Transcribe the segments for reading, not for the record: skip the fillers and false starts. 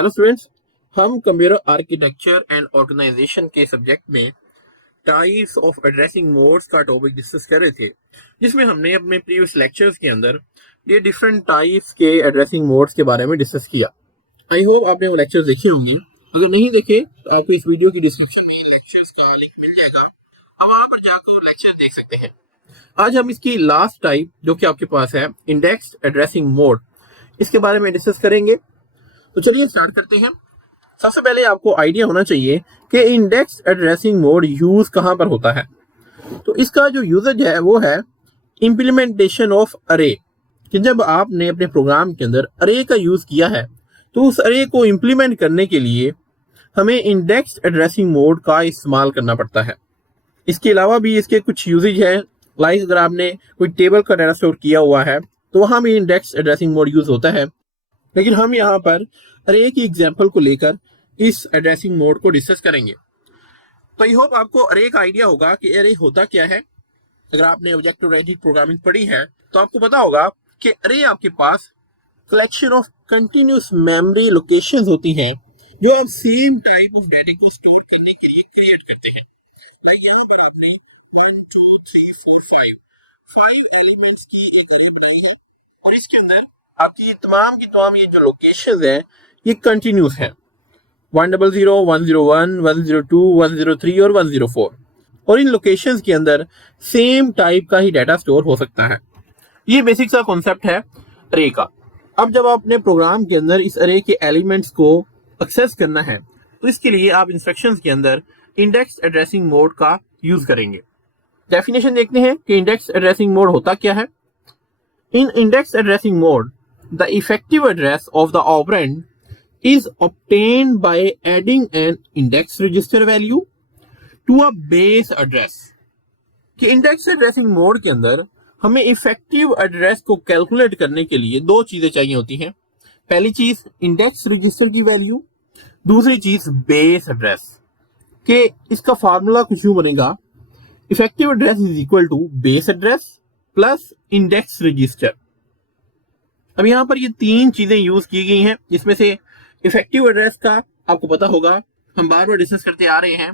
Hello students, हम computer architecture and organisation के subject में टाइप्स ऑफ एड्रेसिंग मोड्स का टॉपिक डिस्कस कर रहे थे, जिसमें हमने अपने प्रीवियस लेक्चर्स के अंदर ये डिफरेंट टाइप्स के एड्रेसिंग मोड्स के बारे में डिस्कस किया। आई होप आपने वो लेक्चर्स देखे होंगे। अगर नहीं देखे तो आपको इस वीडियो की डिस्क्रिप्शन में लेक्चर्स का लिंक मिल जाएगा, आप वहां पर जाकर लेक्चर देख सकते हैं। आज हम इसकी लास्ट टाइप जो कि आपके पास है इंडेक्स्ड एड्रेसिंग मोड, इसके बारे में डिस्कस करेंगे। तो चलिए स्टार्ट करते हैं। सबसे पहले आपको आइडिया होना चाहिए कि इंडेक्स एड्रेसिंग मोड यूज कहां पर होता है। तो इसका जो यूजेज है वो है इंप्लीमेंटेशन ऑफ अरे, कि जब आपने अपने प्रोग्राम के अंदर अरे का यूज किया है तो उस अरे को इंप्लीमेंट करने के लिए हमें इंडेक्स एड्रेसिंग मोड का इस्तेमाल करना पड़ता है। इसके अलावा भी इसके कुछ यूजेज है, लाइक अगर आपने कोई टेबल का डाटा स्टोर किया हुआ है तो वहां भी इंडेक्स एड्रेसिंग मोड यूज होता है। लेकिन हम यहाँ पर अरे की एग्जांपल को लेकर इस एड्रेसिंग मोड को डिस्कस करेंगे। तो आई होप आपको अरे का आइडिया होगा कि अरे होता क्या है। अगर आपने ऑब्जेक्ट ओरिएंटेड प्रोग्रामिंग पढ़ी है तो आपको पता होगा कि अरे आपके पास collection of continuous memory locations होती हैं जो आप सेम टाइप ऑफ डेटा को स्टोर करने के लिए क्रिएट करते हैं। लाइक यहाँ पर आपने 1 2 3 4 5 एलिमेंट्स की एक अरे बनाई है और इसके अंदर आपकी तमाम ये जो लोकेशंस हैं ये कंटिन्यूस हैं, 100, 101, 102, 103 और 104। और इन लोकेशंस के अंदर सेम टाइप का ही डाटा स्टोर हो सकता है। ये बेसिक सा कॉन्सेप्ट है अरे का। अब जब आप अपने प्रोग्राम के अंदर इस अरे के एलिमेंट्स को एक्सेस करना है तो इसके लिए आप इंस्ट्रक्शंस के अंदर इंडेक्स एड्रेसिंग मोड का यूज करेंगे। डेफिनेशन देखते हैं कि इंडेक्स एड्रेसिंग मोड होता क्या है। In index addressing mode, the effective address of the operand is obtained by adding an index register value to a base address। कि इंडेक्स एड्रेसिंग मोड के अंदर हमें इफेक्टिव एड्रेस को कैलकुलेट करने के लिए दो चीजें चाहिए होती हैं। पहली चीज इंडेक्स रजिस्टर की वैल्यू, दूसरी चीज बेस एड्रेस। कि इसका फार्मूला कुछ यूं बनेगा, effective address is equal to base address plus index register. अब यहां पर ये तीन चीजें यूज की गई हैं, जिसमें से इफेक्टिव एड्रेस का आपको पता होगा, हम बार बार डिस्कस करते आ रहे हैं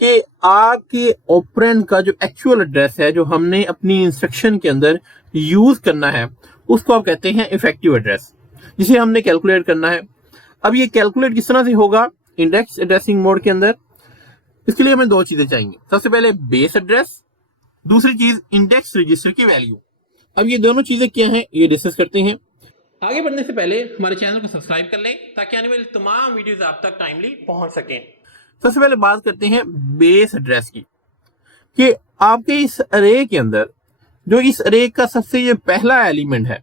कि आपके ऑपरेंड का जो एक्चुअल एड्रेस है जो हमने अपनी इंस्ट्रक्शन के अंदर यूज करना है उसको आप कहते हैं इफेक्टिव एड्रेस, जिसे हमने कैलकुलेट करना है। अब ये कैलकुलेट किस तरह से होगा इंडेक्स एड्रेसिंग मोड के अंदर, इसके लिए हमें दो चीजें चाहिए। सबसे पहले बेस एड्रेस, दूसरी चीज इंडेक्स रजिस्टर की वैल्यू। अब ये दोनों चीजें क्या हैं ये डिस्कस करते हैं। आगे बढ़ने से पहले हमारे चैनल को सब्सक्राइब कर लें ताकि आने वाली तमाम वीडियोस आप तक टाइमली पहुंच सकें। सबसे पहले बात करते हैं बेस एड्रेस की, कि आपके इस अरे के अंदर जो इस अरे का सबसे ये पहला एलिमेंट है,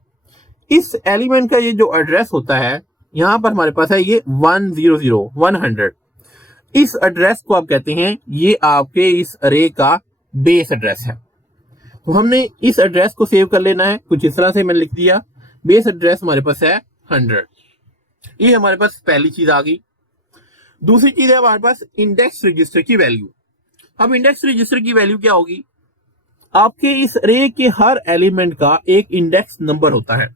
इस एलिमेंट का ये जो एड्रेस होता है यहां पर हमारे पास है ये 100। इस एड्रेस को आप कहते हैं ये आपके इस अरे का बेस एड्रेस है। तो हमने इस एड्रेस को सेव कर लेना है, कुछ इस तरह से मैंने लिख दिया, बेस एड्रेस हमारे पास है 100। ये हमारे पास पहली चीज आ गई। दूसरी चीज है हमारे पास इंडेक्स रजिस्टर की वैल्यू। अब इंडेक्स रजिस्टर की वैल्यू क्या होगी, आपके इस अरे के हर एलिमेंट का एक इंडेक्स नंबर होता है।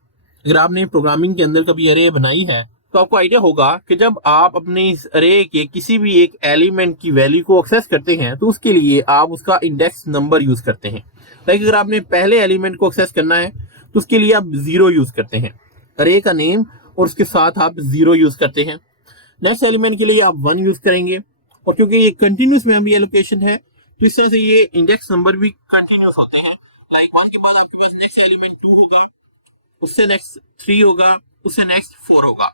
अगर आपने प्रोग्रामिंग के अंदर कभी अरे बनाई है तो आपको आइडिया होगा कि जब आप अपने इस अरे के किसी भी एक एलिमेंट की वैल्यू को एक्सेस करते हैं तो उसके लिए आप उसका इंडेक्स नंबर यूज करते हैं। लाइक अगर आपने पहले एलिमेंट को एक्सेस करना है तो उसके लिए आप 0 यूज करते हैं, अरे का नेम और उसके साथ आप 0 यूज करते हैं। नेक्स्ट एलिमेंट के लिए आप 1 यूज करेंगे, और क्योंकि ये कंटिन्यूस मेमोरी एलोकेशन है तो इस तरह से ये इंडेक्स नंबर भी कंटिन्यूस होते हैं। लाइक 1 के बाद आपके पास नेक्स्ट एलिमेंट 2 होगा, उससे नेक्स्ट 3 होगा, उससे नेक्स्ट 4 होगा।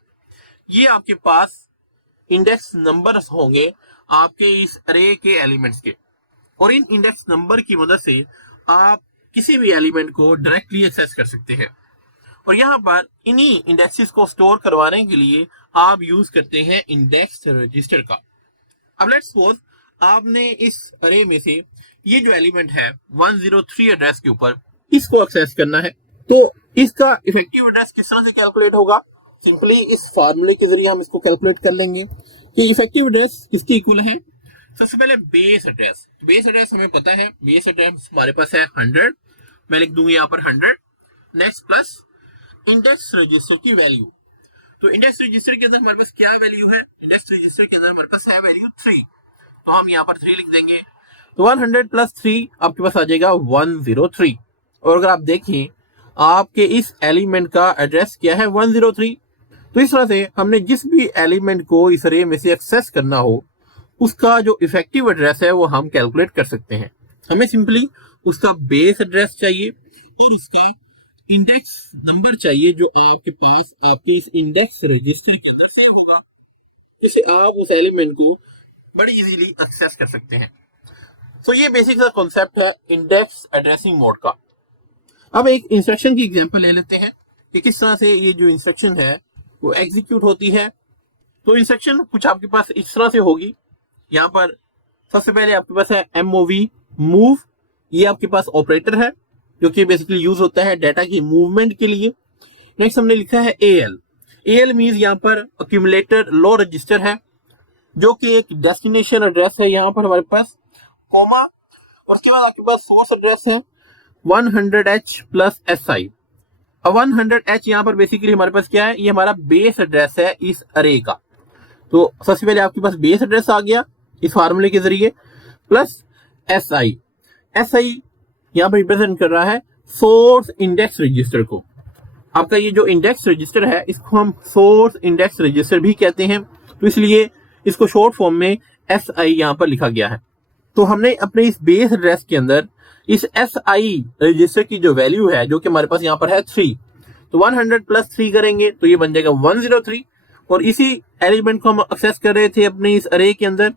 ये आपके पास इंडेक्स नंबर्स होंगे आपके इस अरे के एलिमेंट्स के, और इन इंडेक्स नंबर की मदद से आप किसी भी एलिमेंट को डायरेक्टली एक्सेस कर सकते हैं। और यहाँ पर इन्हीं इंडेक्सेस को स्टोर करवाने के लिए आप यूज करते हैं इंडेक्स रजिस्टर का। अब लेट्स सपोज आपने इस अरे में से ये जो एलिमेंट है 103 एड्रेस के ऊपर इसको एक्सेस करना है, तो इसका इफेक्टिव एड्रेस किस तरह से कैलकुलेट होगा। सिंपली इस फार्मूले के जरिए हम इसको कैलकुलेट कर लेंगे कि इफेक्टिव एड्रेस किसके इक्वल है। सबसे पहले बेस एड्रेस, बेस एड्रेस हमें पता है, बेस एड्रेस हमारे पास है 100, मैं लिख दूंगी यहाँ पर 100, नेक्स्ट प्लस इंडेक्स रजिस्टर की वैल्यू। तो इंडेक्स रजिस्टर के अंदर हमारे पास क्या वैल्यू है, इंडेक्स रजिस्टर के अंदर हमारे पास है वैल्यू 3, तो हम यहाँ पर 3 लिख देंगे। तो 100 प्लस 3 आपके पास आ जाएगा 103। और अगर आप देखें आपके इस एलिमेंट का एड्रेस क्या है 103। तो इस तरह से हमने जिस भी एलिमेंट को इस अरे में से एक्सेस करना हो उसका जो इफेक्टिव एड्रेस है वो हम कैलकुलेट कर सकते हैं। हमें सिंपली उसका बेस एड्रेस चाहिए और उसका इंडेक्स नंबर चाहिए जो आपके पास आपके इस इंडेक्स रजिस्टर के अंदर सेव होगा, जिससे आप उस एलिमेंट को बड़ी इजीली एक्सेस कर सकते हैं। तो ये बेसिक सा कॉन्सेप्ट है इंडेक्स एड्रेसिंग मोड का। अब एक इंस्ट्रक्शन की एग्जांपल ले लेते हैं कि किस तरह से ये जो इंस्ट्रक्शन है वो एग्जीक्यूट होती है। तो इंस्ट्रक्शन कुछ आपके पास इस तरह से होगी। यहाँ पर सबसे पहले आपके पास है MOV मूव, ये आपके पास ऑपरेटर है जो कि बेसिकली यूज होता है डाटा की मूवमेंट के लिए। नेक्स्ट हमने लिखा है AL मींस यहाँ पर अक्यूमुलेटर लो रजिस्टर है जो कि एक डेस्टिनेशन एड्रेस है। यहाँ पर हमारे पास कोमा और उसके बाद आपके पास सोर्स एड्रेस है 100H प्लस SI। अब 100H यहाँ पर बेसिकली हमारे पास क्या है, ये हमारा बेस एड्रेस है इस अरे का। तो सबसे पहले आपके पास बेस एड्रेस आ गया इस फार्मूले के जरिए, प्लस SI यहाँ पर रिप्रेजेंट कर रहा है सोर्स इंडेक्स रजिस्टर को। आपका ये जो इंडेक्स रजिस्टर है इसको हम सोर्स इंडेक्स रजिस्टर भी कहते हैं, तो इसलिए इसको शॉर्ट फॉर्म में SI यहाँ पर लिखा गया है। तो हमने अपने इस बेस एड्रेस के अंदर इस SI रजिस्टर की जो वैल्यू है जो कि हमारे पास यहाँ पर है 3, तो 100 प्लस 3 करेंगे तो ये बन जाएगा 103। और इसी एलिमेंट को हम एक्सेस कर रहे थे अपने इस अरे के अंदर,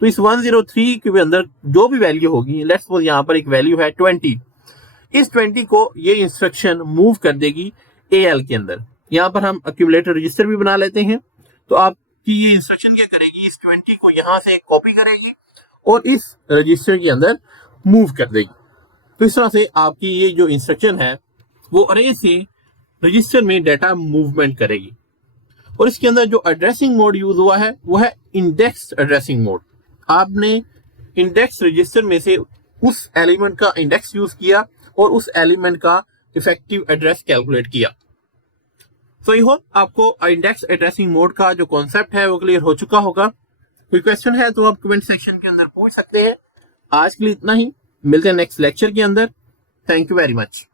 तो इस 103 के अंदर जो भी वैल्यू होगी, लेट्स सपोज यहाँ पर एक वैल्यू है 20, इस 20 को ये इंस्ट्रक्शन मूव कर देगी AL के अंदर। यहाँ पर हम एक्यूमुलेटर रजिस्टर भी बना लेते हैं। तो आपकी ये इंस्ट्रक्शन क्या करेगी, इस 20 को यहाँ से कॉपी करेगी और इस रजिस्टर के अंदर मूव कर देगी। तो इस तरह से आपकी ये जो इंस्ट्रक्शन है वो अरे से रजिस्टर में डाटा मूवमेंट करेगी। और इसके अंदर जो एड्रेसिंग मोड यूज हुआ है वो है इंडेक्स एड्रेसिंग मोड। आपने इंडेक्स रजिस्टर में से उस एलिमेंट का इंडेक्स यूज किया और उस एलिमेंट का इफेक्टिव एड्रेस कैलकुलेट किया। सो आई होप आपको इंडेक्स एड्रेसिंग मोड का जो कॉन्सेप्ट है वो क्लियर हो चुका होगा। कोई क्वेश्चन है तो आप कमेंट सेक्शन के अंदर पूछ सकते हैं। आज के लिए इतना ही, मिलते हैं नेक्स्ट लेक्चर के अंदर। Thank you very much.